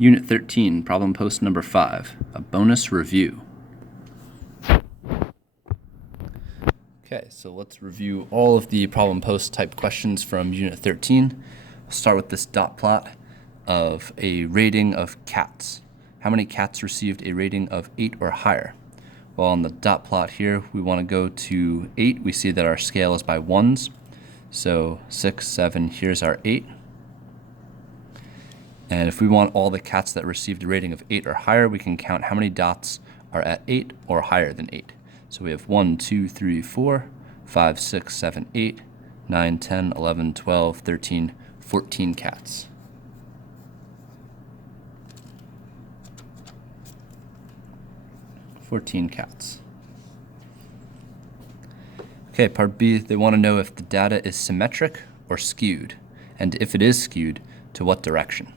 Unit 13, problem post number 5, a bonus review. Okay, so let's review all of the problem post type questions from Unit 13. We'll start with this dot plot of a rating of cats. How many cats received a rating of 8 or higher? Well, on the dot plot here, we want to go to 8. We see that our scale is by ones. So 6, 7, here's our 8. And if we want all the cats that received a rating of 8 or higher, we can count how many dots are at 8 or higher than 8. So we have 1, 2, 3, 4, 5, 6, 7, 8, 9, 10, 11, 12, 13, 14 cats. Okay, part B, they want to know if the data is symmetric or skewed, and if it is skewed, to what direction.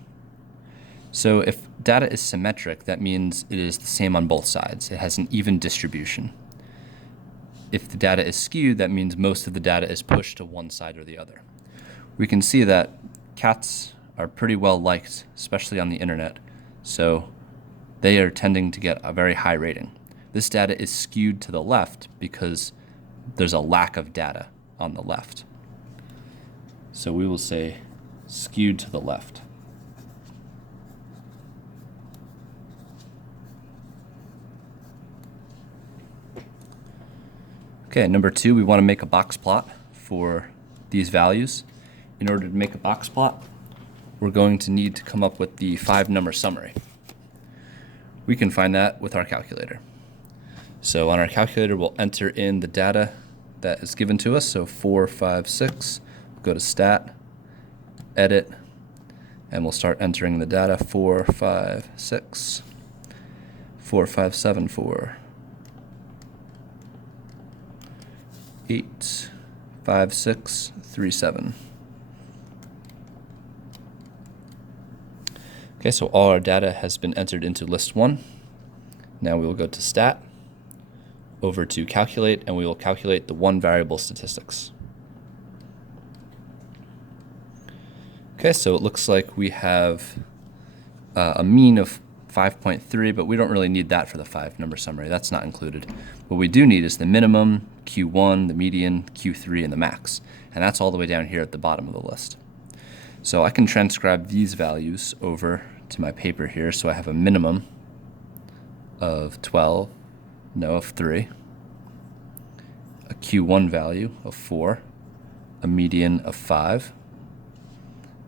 So if data is symmetric, that means it is the same on both sides. It has an even distribution. If the data is skewed, that means most of the data is pushed to one side or the other. We can see that cats are pretty well liked, especially on the internet, so they are tending to get a very high rating. This data is skewed to the left because there's a lack of data on the left. So we will say skewed to the left. Okay, number 2, we want to make a box plot for these values. In order to make a box plot, we're going to need to come up with the 5-number summary. We can find that with our calculator. So on our calculator, we'll enter in the data that is given to us. So 4, 5, 6, we'll go to Stat, Edit, and we'll start entering the data. 4, 5, 6, 4, 5, 7, 4. 8, 5, 6, 3, 7. Okay, so all our data has been entered into list 1. Now we will go to Stat, over to Calculate, and we will calculate the one variable statistics. Okay, so it looks like we have a mean of 5.3, but we don't really need that for the 5-number summary. That's not included. What we do need is the minimum, Q1, the median, Q3, and the max. And that's all the way down here at the bottom of the list. So I can transcribe these values over to my paper here. So I have a minimum of 3, a Q1 value of 4, a median of 5,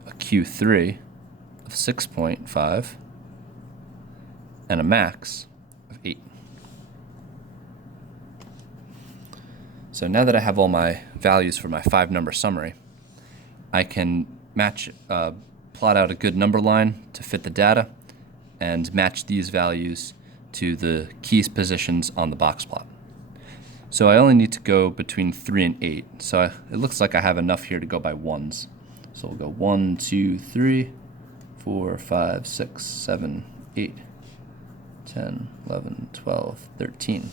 a Q3 of 6.5, and a max of 8. So now that I have all my values for my 5-number summary, I can plot out a good number line to fit the data and match these values to the key positions on the box plot. So I only need to go between 3 and 8. So it looks like I have enough here to go by ones. So we'll go 1, 2, 3, 4, 5, 6, 7, 8, 10, 11, 12, 13.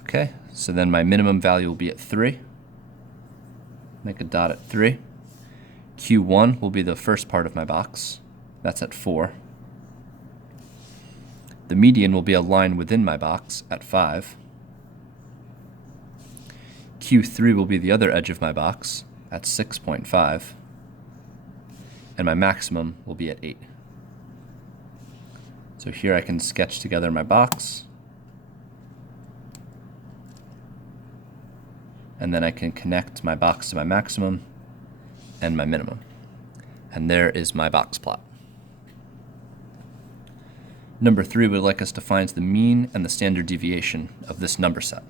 Okay, so then my minimum value will be at 3. Make a dot at 3. Q1 will be the first part of my box. That's at 4. The median will be a line within my box at 5. Q3 will be the other edge of my box at 6.5. And my maximum will be at 8. So here I can sketch together my box. And then I can connect my box to my maximum and my minimum. And there is my box plot. Number 3 would like us to find the mean and the standard deviation of this number set.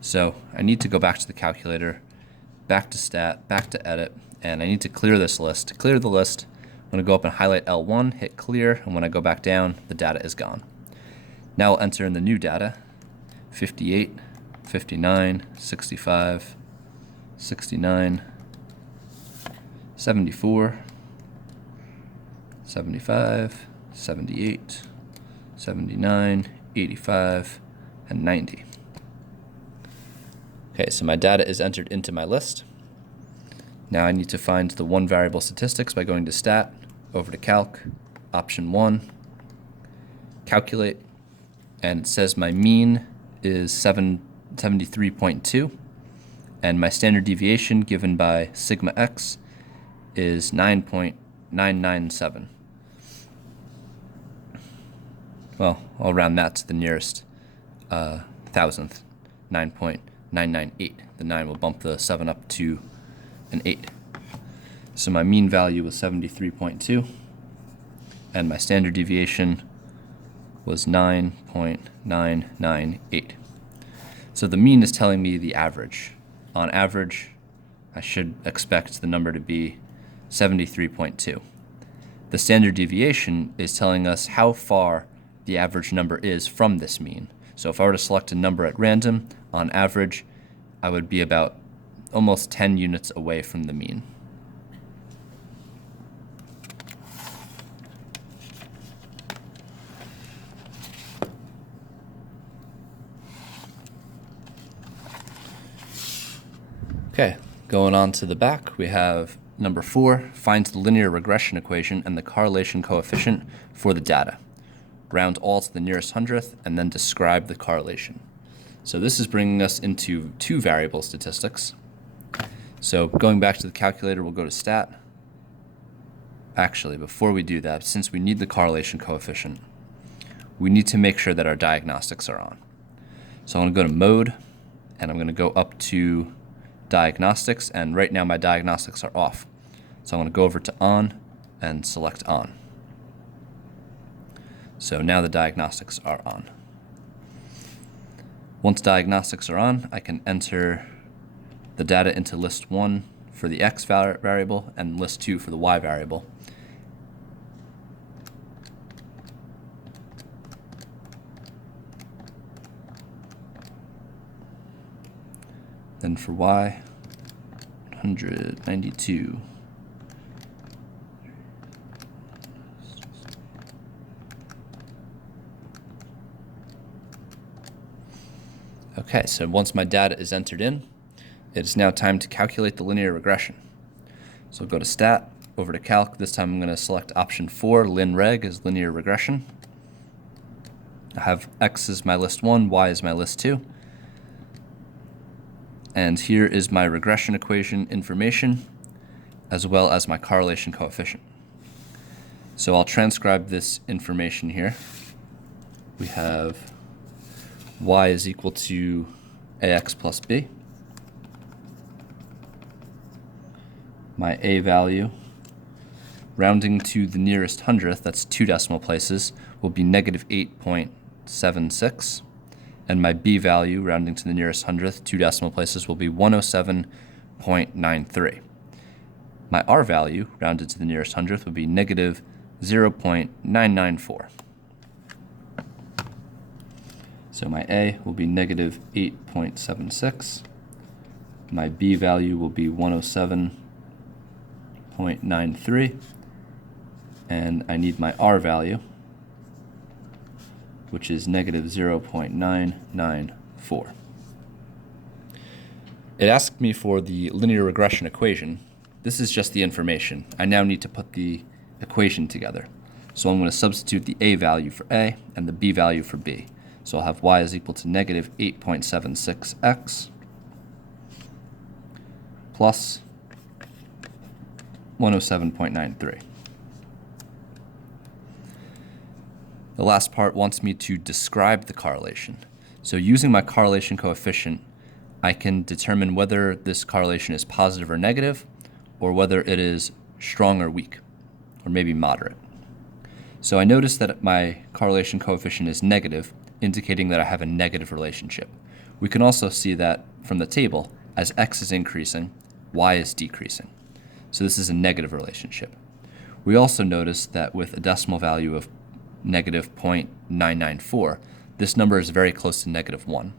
So I need to go back to the calculator, back to Stat, back to Edit, and I need to clear this list. To clear the list, I'm going to go up and highlight L1, hit clear, and when I go back down, the data is gone. Now I'll enter in the new data, 58, 59, 65, 69, 74, 75, 78, 79, 85, and 90. Okay, so my data is entered into my list. Now I need to find the one variable statistics by going to Stat, over to Calc, option 1, calculate, and it says my mean is 73.2, and my standard deviation given by sigma x is 9.997. Well, I'll round that to the nearest thousandth, 9.998. The 9 will bump the 7 up to an 8. So my mean value was 73.2, and my standard deviation was 9.998. So the mean is telling me the average. On average, I should expect the number to be 73.2. The standard deviation is telling us how far the average number is from this mean. So if I were to select a number at random, on average, I would be about almost 10 units away from the mean. Okay, going on to the back, we have number 4, find the linear regression equation and the correlation coefficient for the data. Round all to the nearest hundredth, and then describe the correlation. So this is bringing us into 2 variable statistics. So going back to the calculator, we'll go to stat. Actually, before we do that, since we need the correlation coefficient, we need to make sure that our diagnostics are on. So I'm going to go to mode, and I'm going to go up to diagnostics, and right now my diagnostics are off. So I'm going to go over to on and select on. So now the diagnostics are on. Once diagnostics are on, I can enter the data into list 1 for the x variable and list 2 for the y variable. Then for y, 192. Okay, so once my data is entered in, it is now time to calculate the linear regression. So go to stat, over to calc. This time I'm going to select option 4, linreg as linear regression. I have x as my list 1, y as my list 2. And here is my regression equation information, as well as my correlation coefficient. So I'll transcribe this information here. We have y is equal to ax plus b. My a value, rounding to the nearest hundredth, that's 2 decimal places, will be negative 8.76. And my b value, rounding to the nearest hundredth, 2 decimal places, will be 107.93. My r value, rounded to the nearest hundredth, would be negative 0.994. So my a will be negative 8.76. My b value will be 107.93. And I need my r value, which is negative 0.994. It asked me for the linear regression equation. This is just the information. I now need to put the equation together. So I'm going to substitute the a value for a and the b value for b. So I'll have y is equal to negative 8.76x plus 107.93. The last part wants me to describe the correlation. So using my correlation coefficient, I can determine whether this correlation is positive or negative, or whether it is strong or weak, or maybe moderate. So I notice that my correlation coefficient is negative, indicating that I have a negative relationship. We can also see that from the table, as x is increasing, y is decreasing. So this is a negative relationship. We also notice that with a decimal value of negative 0.994, this number is very close to negative 1.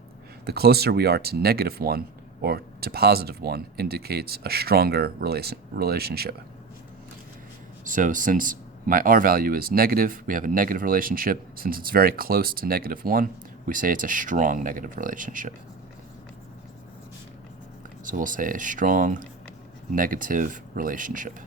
The closer we are to negative 1 or to positive 1 indicates a stronger relationship. So since my r value is negative, we have a negative relationship. Since it's very close to negative 1, we say it's a strong negative relationship. So we'll say a strong negative relationship.